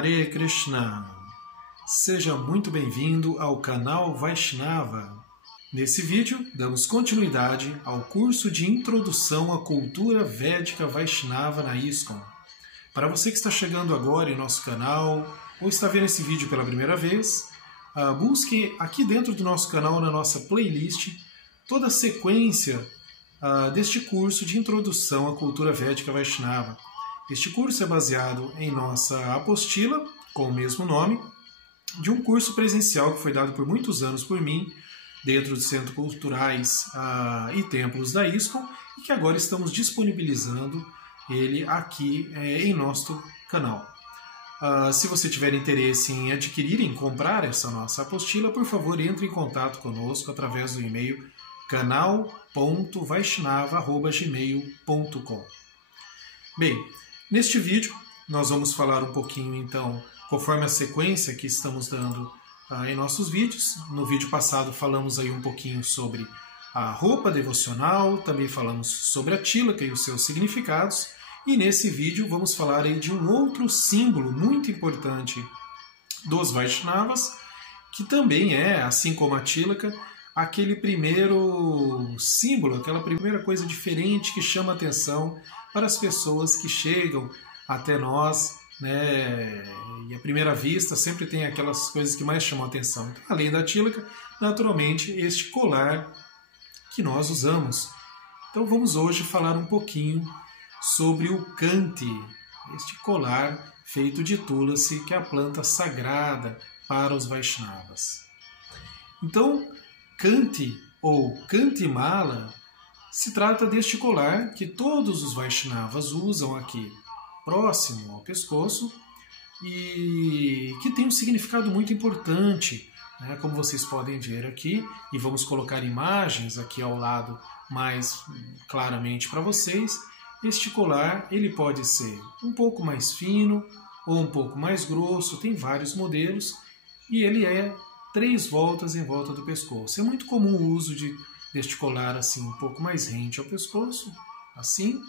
Hare Krishna! Seja muito bem-vindo ao canal Vaishnava. Nesse vídeo, damos continuidade ao curso de Introdução à Cultura Védica Vaishnava na ISKCON. Para você que está chegando agora em nosso canal ou está vendo esse vídeo pela primeira vez, busque aqui dentro do nosso canal, na nossa playlist, toda a sequência deste curso de Introdução à Cultura Védica Vaishnava. Este curso é baseado em nossa apostila, com o mesmo nome, de um curso presencial que foi dado por muitos anos por mim, dentro dos centros culturais e templos da ISKCON, e que agora estamos disponibilizando ele aqui em nosso canal. Se você tiver interesse em adquirir, em comprar essa nossa apostila, por favor, entre em contato conosco através do e-mail canal.vaishnava@gmail.com. Bem, neste vídeo nós vamos falar um pouquinho, então, conforme a sequência que estamos dando em nossos vídeos. No vídeo passado falamos aí um pouquinho sobre a roupa devocional, também falamos sobre a tílaka e os seus significados, e nesse vídeo vamos falar aí de um outro símbolo muito importante dos Vaishnavas, que também é, assim como a tílaka, aquele primeiro símbolo, aquela primeira coisa diferente que chama atenção para as pessoas que chegam até nós, né? E à primeira vista sempre tem aquelas coisas que mais chamam atenção. Então, além da tílaka, naturalmente, este colar que nós usamos. Então vamos hoje falar um pouquinho sobre o Kanti, este colar feito de tulasi, que é a planta sagrada para os Vaishnavas. Então, Kanti ou Kantimala se trata deste colar que todos os Vaishnavas usam aqui, próximo ao pescoço, e que tem um significado muito importante, né? Como vocês podem ver aqui, e vamos colocar imagens aqui ao lado mais claramente para vocês. Este colar ele pode ser um pouco mais fino ou um pouco mais grosso, tem vários modelos, e ele é 3 voltas em volta do pescoço. É muito comum o uso deste colar assim, um pouco mais rente ao pescoço, assim,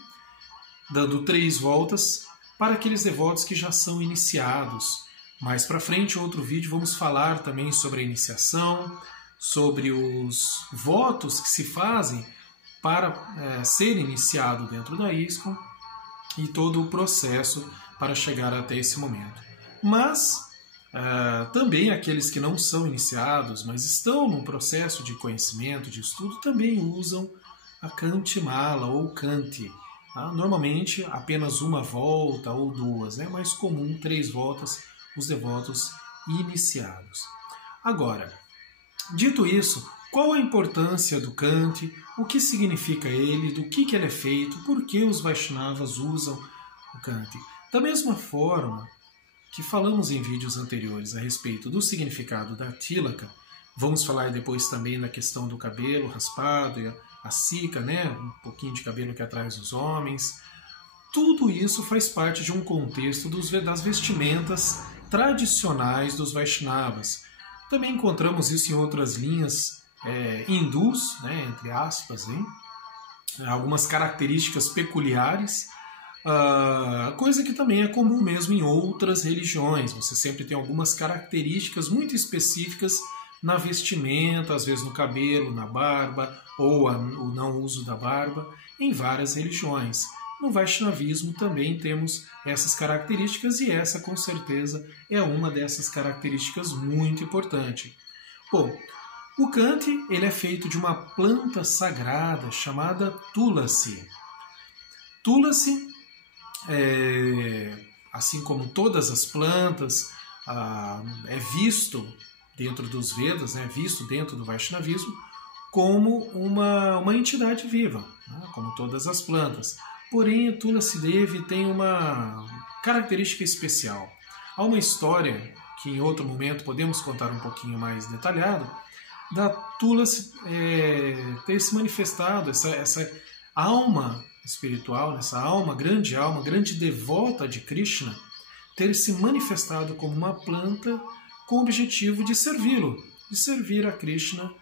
dando 3 voltas para aqueles devotos que já são iniciados. Mais para frente, em outro vídeo, vamos falar também sobre a iniciação, sobre os votos que se fazem para ser iniciado dentro da ISKCON e todo o processo para chegar até esse momento. Mas também aqueles que não são iniciados, mas estão num processo de conhecimento, de estudo, também usam a Kantimala ou Kanti. Normalmente apenas uma volta ou 2, é mais comum 3 voltas os devotos iniciados. Agora, dito isso, qual a importância do Kanti, o que significa ele, do que ele é feito, por que os Vaishnavas usam o Kanti? Da mesma forma que falamos em vídeos anteriores a respeito do significado da tílaka, vamos falar depois também da questão do cabelo raspado e a sika, né? Um pouquinho de cabelo que atrás dos homens. Tudo isso faz parte de um contexto das vestimentas tradicionais dos Vaishnavas. Também encontramos isso em outras linhas hindus, né? Entre aspas, hein? Algumas características peculiares. Coisa que também é comum mesmo em outras religiões. Você sempre tem algumas características muito específicas na vestimenta, às vezes no cabelo, na barba, ou o não uso da barba, em várias religiões. No Vaishnavismo também temos essas características, e essa com certeza é uma dessas características muito importante. Bom, o Kanti ele é feito de uma planta sagrada chamada tulasi. Tulasi, assim como todas as plantas, é visto dentro dos Vedas, né, visto dentro do Vaishnavismo, como uma entidade viva, né, como todas as plantas. Porém, a Tulasi Devi tem uma característica especial. Há uma história que em outro momento podemos contar um pouquinho mais detalhado, da Tulasi ter se manifestado, essa alma espiritual, essa alma, grande devota de Krishna, ter se manifestado como uma planta com o objetivo de servi-lo, de servir a Krishna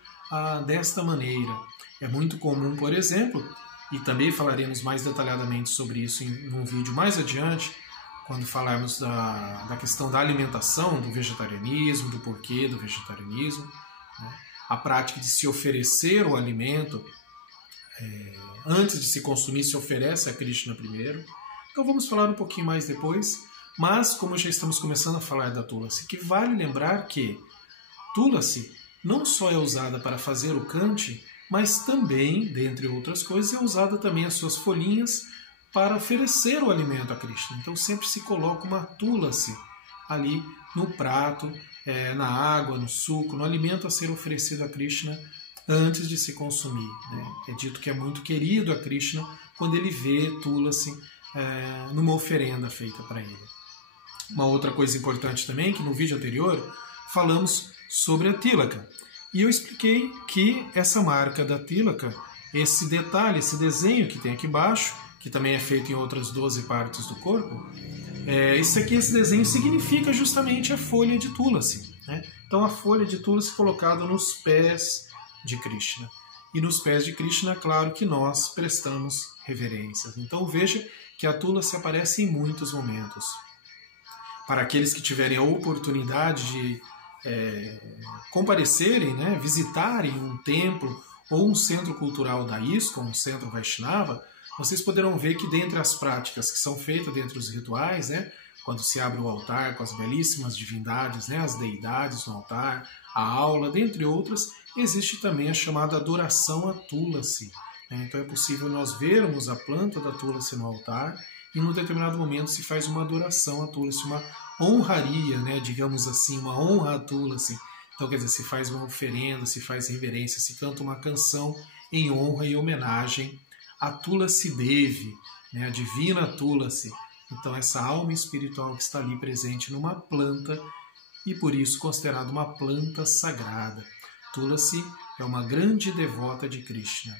desta maneira. É muito comum, por exemplo, e também falaremos mais detalhadamente sobre isso em um vídeo mais adiante, quando falarmos da questão da alimentação, do vegetarianismo, do porquê do vegetarianismo, né? A prática de se oferecer o alimento, antes de se consumir, se oferece a Krishna primeiro. Então vamos falar um pouquinho mais depois, mas como já estamos começando a falar da Tulasi, que vale lembrar que Tulasi não só é usada para fazer o Kanti, mas também, dentre outras coisas, é usada também as suas folhinhas para oferecer o alimento a Krishna. Então sempre se coloca uma Tulasi ali no prato, na água, no suco, no alimento a ser oferecido a Krishna antes de se consumir, né? É dito que é muito querido a Krishna quando ele vê Tulasi numa oferenda feita para ele. Uma outra coisa importante também, que no vídeo anterior falamos sobre a Tilaka. E eu expliquei que essa marca da Tilaka, esse detalhe, esse desenho que tem aqui embaixo, que também é feito em outras 12 partes do corpo, esse desenho significa justamente a folha de Tulasi, né? Então a folha de Tulasi colocada nos pés de Krishna. E nos pés de Krishna, claro que nós prestamos reverências. Então veja que a Tulasi aparece em muitos momentos. Para aqueles que tiverem a oportunidade de comparecerem, né, visitarem um templo ou um centro cultural da ISKCON, um centro Vaishnava, vocês poderão ver que dentre as práticas que são feitas, dentre os rituais, né, quando se abre o altar com as belíssimas divindades, né, as deidades no altar, a aula, dentre outras, existe também a chamada adoração a Tulasi. Né? Então é possível nós vermos a planta da Tulasi no altar e num determinado momento se faz uma adoração a Tulasi, uma honraria, né, digamos assim, uma honra a Tulasi. Então quer dizer, se faz uma oferenda, se faz reverência, se canta uma canção em honra e homenagem a Tulasi Devi, né, a divina Tulasi. Então essa alma espiritual que está ali presente numa planta e por isso considerada uma planta sagrada. Tulasi é uma grande devota de Krishna.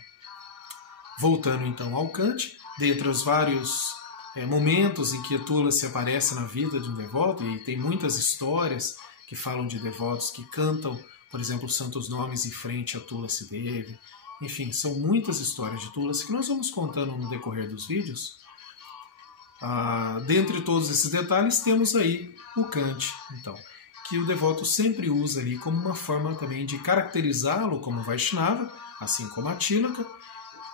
Voltando então ao Kanti, dentre os vários momentos em que a Tulasi aparece na vida de um devoto, e tem muitas histórias que falam de devotos que cantam, por exemplo, os santos nomes em frente a Tulasi Devi. Enfim, são muitas histórias de Tulasi que nós vamos contando no decorrer dos vídeos. Dentre todos esses detalhes, temos aí o Kanti, então, que o devoto sempre usa ali como uma forma também de caracterizá-lo como Vaishnava, assim como a Tilaka,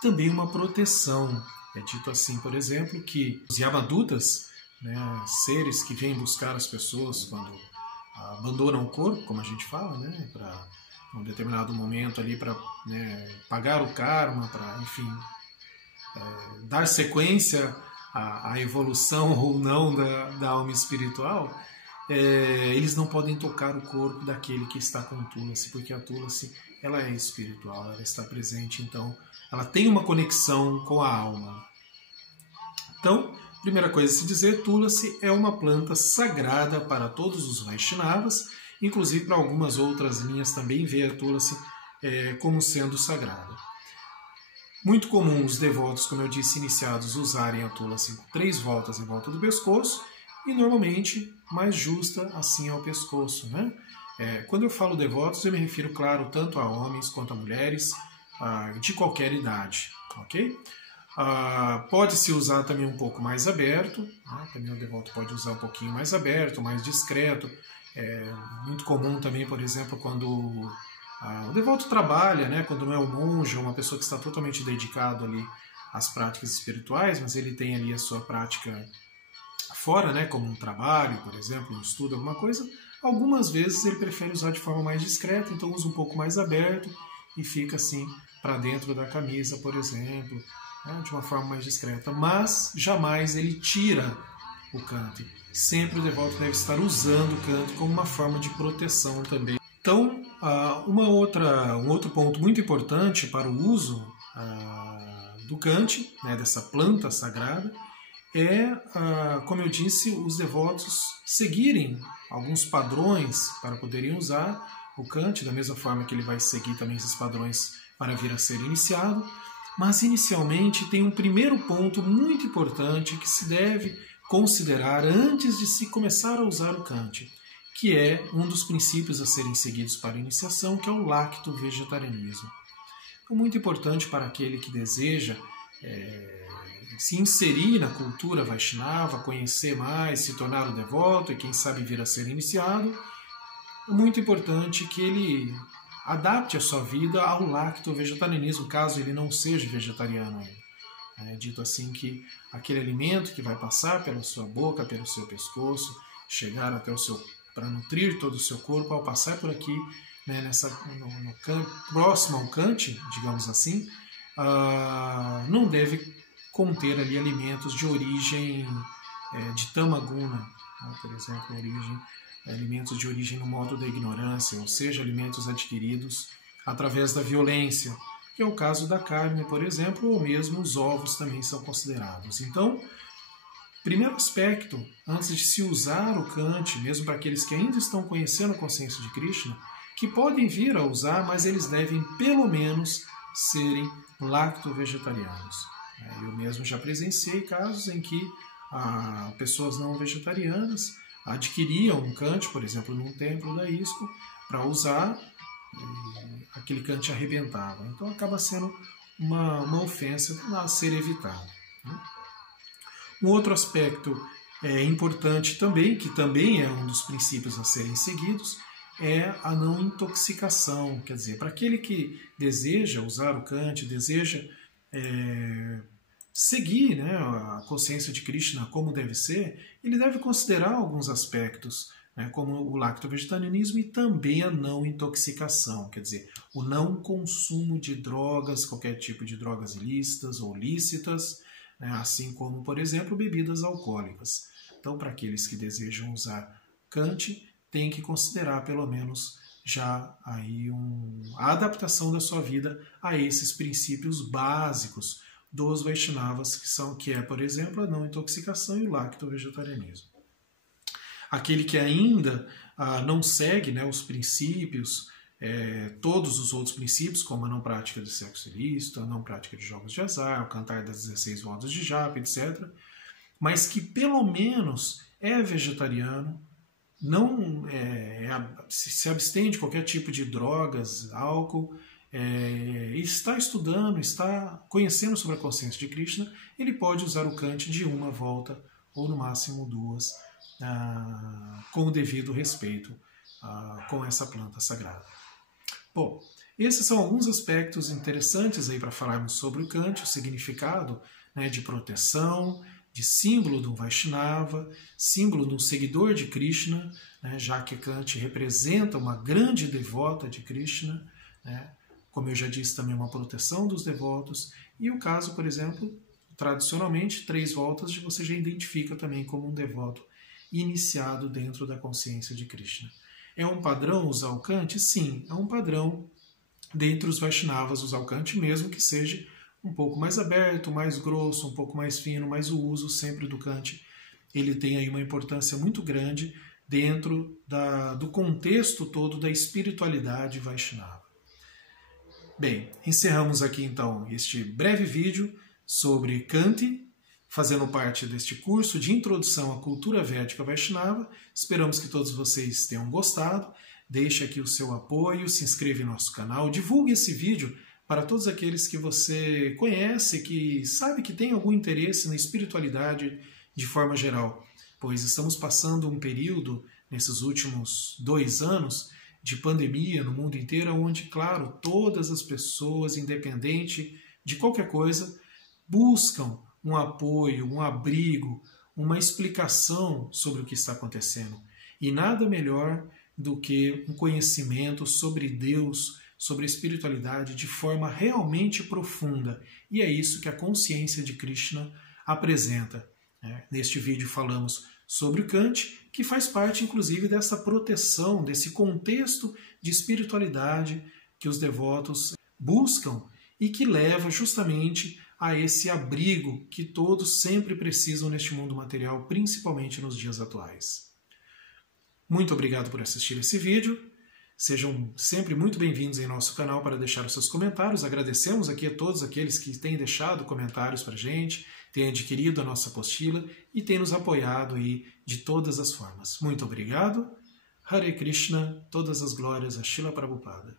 também uma proteção. É dito assim, por exemplo, que os Yamadutas, né, seres que vêm buscar as pessoas quando abandonam o corpo, como a gente fala, né, para um determinado momento ali para, né, pagar o karma, para, enfim, dar sequência à evolução ou não da alma espiritual, eles não podem tocar o corpo daquele que está com Tulasi, porque a Tulasi, ela é espiritual, ela está presente, então ela tem uma conexão com a alma. Então, primeira coisa a se dizer, Tulasi é uma planta sagrada para todos os Vaishnavas, inclusive para algumas outras linhas também vê a Tulasi como sendo sagrada. Muito comum os devotos, como eu disse, iniciados, usarem a Tulasi 3 voltas em volta do pescoço e normalmente mais justa assim ao pescoço, né? Quando eu falo devotos, eu me refiro, claro, tanto a homens quanto a mulheres de qualquer idade, ok? Pode-se usar também um pouco mais aberto, né? Também o devoto pode usar um pouquinho mais aberto, mais discreto. Muito comum também, por exemplo, quando o devoto trabalha, né? Quando não é um monge, uma pessoa que está totalmente dedicado ali às práticas espirituais, mas ele tem ali a sua prática fora, né? Como um trabalho, por exemplo, um estudo, alguma coisa. Algumas vezes ele prefere usar de forma mais discreta, então usa um pouco mais aberto e fica assim para dentro da camisa, por exemplo, né, de uma forma mais discreta. Mas jamais ele tira o Kanti. Sempre o devoto deve estar usando o Kanti como uma forma de proteção também. Então, um outro ponto muito importante para o uso do Kanti, né, dessa planta sagrada, como eu disse, os devotos seguirem alguns padrões para poderem usar o Kanti, da mesma forma que ele vai seguir também esses padrões para vir a ser iniciado. Mas, inicialmente, tem um primeiro ponto muito importante que se deve considerar antes de se começar a usar o Kanti, que é um dos princípios a serem seguidos para a iniciação, que é o lacto-vegetarianismo. É muito importante para aquele que deseja se inserir na cultura Vaishnava, conhecer mais, se tornar um devoto e quem sabe vir a ser iniciado, é muito importante que ele adapte a sua vida ao lacto-vegetarianismo, caso ele não seja vegetariano ainda. É dito assim que aquele alimento que vai passar pela sua boca, pelo seu pescoço, chegar até o seu, para nutrir todo o seu corpo, ao passar por aqui, né, próximo ao cante, digamos assim, não deve conter ali alimentos de origem de tamaguna, né, por exemplo, alimentos de origem no modo da ignorância, ou seja, alimentos adquiridos através da violência, que é o caso da carne, por exemplo, ou mesmo os ovos também são considerados. Então, primeiro aspecto, antes de se usar o Kant, mesmo para aqueles que ainda estão conhecendo a consciência de Krishna, que podem vir a usar, mas eles devem pelo menos serem lacto-vegetarianos. Eu mesmo já presenciei casos em que pessoas não vegetarianas adquiriam um Kant, por exemplo, num templo da ISKCON, para usar, e aquele Kant arrebentava. Então acaba sendo uma ofensa a ser evitada. Um outro aspecto importante também, que também é um dos princípios a serem seguidos, é a não intoxicação. Quer dizer, para aquele que deseja usar o Kant, deseja seguir, né, a consciência de Krishna como deve ser, ele deve considerar alguns aspectos, né, como o lacto-vegetarianismo e também a não intoxicação, quer dizer, o não consumo de drogas, qualquer tipo de drogas ilícitas ou lícitas, né, assim como, por exemplo, bebidas alcoólicas. Então, para aqueles que desejam usar Kant, tem que considerar pelo menos já aí a adaptação da sua vida a esses princípios básicos dos Vaishnavas, que é, por exemplo, a não intoxicação e o lacto-vegetarianismo. Aquele que ainda não segue, né, os princípios, todos os outros princípios, como a não prática de sexo ilícito, a não prática de jogos de azar, o cantar das 16 votos de japa, etc., mas que pelo menos é vegetariano, não se abstém de qualquer tipo de drogas, álcool, está estudando, está conhecendo sobre a consciência de Krishna, ele pode usar o Kant de uma volta ou no máximo duas, com o devido respeito com essa planta sagrada. Bom, esses são alguns aspectos interessantes aí para falarmos sobre o Kant, o significado, né, de proteção, de símbolo do Vaishnava, símbolo do seguidor de Krishna, né, já que Kant representa uma grande devota de Krishna, né, como eu já disse, também uma proteção dos devotos, e o caso, por exemplo, tradicionalmente, 3 voltas você já identifica também como um devoto iniciado dentro da consciência de Krishna. É um padrão usar o Kant? Sim, é um padrão dentre os Vaishnavas usar o Kant, mesmo que seja um pouco mais aberto, mais grosso, um pouco mais fino, mas o uso sempre do Kant, ele tem aí uma importância muito grande dentro do contexto todo da espiritualidade Vaishnava. Bem, encerramos aqui então este breve vídeo sobre Kant, fazendo parte deste curso de introdução à cultura védica Vaishnava. Esperamos que todos vocês tenham gostado. Deixe aqui o seu apoio, se inscreva em nosso canal, divulgue esse vídeo para todos aqueles que você conhece, que sabe que tem algum interesse na espiritualidade de forma geral, pois estamos passando um período, nesses últimos 2 anos, de pandemia no mundo inteiro, onde, claro, todas as pessoas, independente de qualquer coisa, buscam um apoio, um abrigo, uma explicação sobre o que está acontecendo. E nada melhor do que um conhecimento sobre Deus, sobre a espiritualidade de forma realmente profunda. E é isso que a consciência de Krishna apresenta. Neste vídeo falamos sobre o Kant, que faz parte inclusive dessa proteção, desse contexto de espiritualidade que os devotos buscam e que leva justamente a esse abrigo que todos sempre precisam neste mundo material, principalmente nos dias atuais. Muito obrigado por assistir esse vídeo. Sejam sempre muito bem-vindos em nosso canal para deixar os seus comentários. Agradecemos aqui a todos aqueles que têm deixado comentários para a gente, têm adquirido a nossa apostila e têm nos apoiado aí de todas as formas. Muito obrigado. Hare Krishna, todas as glórias a Srila Prabhupada.